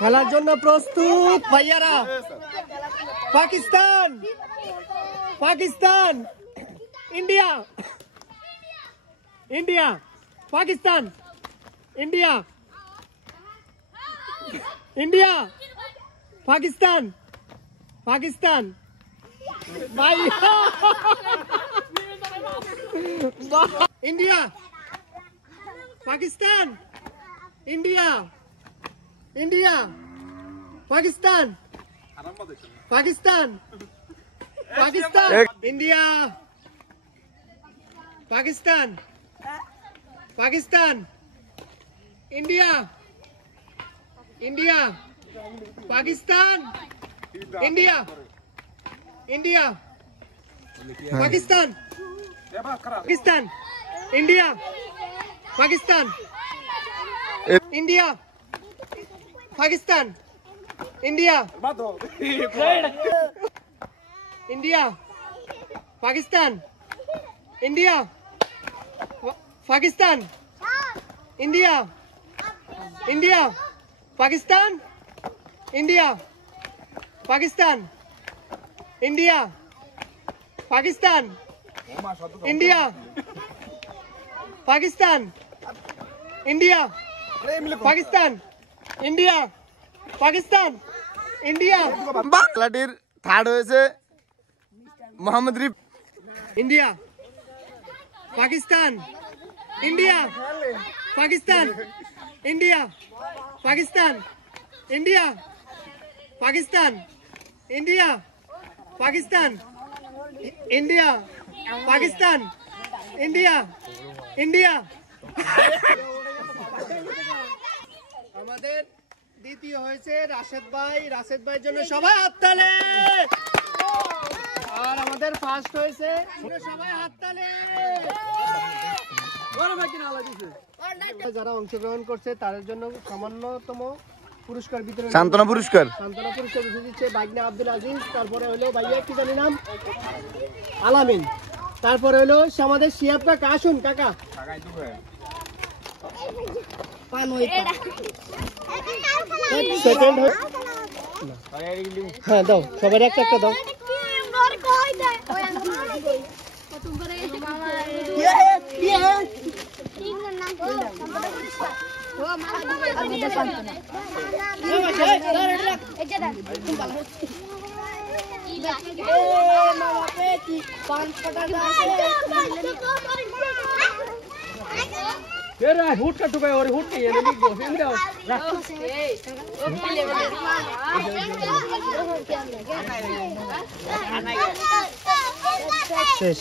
খেলার জন্য প্রস্তুত ভাইয়ারা। Pakistan, Pakistan, India, India, Pakistan, India, India, Pakistan, Pakistan. ভাইয়া India, Pakistan, India, India, Pakistan, Pakistan, Pakistan, India, Pakistan, Pakistan, India, India, Pakistan, India, India, Pakistan, Pakistan, India, Pakistan, India, Pakistan, India, India, Pakistan, India, Pakistan, India, India, Pakistan, India, Pakistan, India, Pakistan, India, Pakistan, India, Pakistan, India, Pakistan, India. বাংলাটির third হয়েছে মোহাম্মদ রিফ। India, Pakistan, India, Pakistan, India, Pakistan, India, Pakistan, India, Pakistan, India, Pakistan, India, India. আমাদের দ্বিতীয় হয়েছে রাশেদ ভাই। রাশেদ ভাইয়ের জন্য সবাই হাততালি। আর আমাদের ফার্স্ট হয়েছে, সবাই হাততালি। যারা অংশগ্রহণ করছে তাদের জন্য সামান্যতম পুরস্কার বিতরণ, সান্ত্বনা পুরস্কার, সান্ত্বনা পুরস্কার দিচ্ছে বাগনা আব্দুল আজিজ। তারপরে হলো ভাইয়া কি জানি নাম, আলামিন। তারপরে হলো আমাদের শিয়াব কাকা। আসুন কাকা। সেকেন্ড হ্যাঁ দাও, সবার একটা একটা দাও। हुट का टुका और हुट के ये लिख दो फिर जाओ शेष।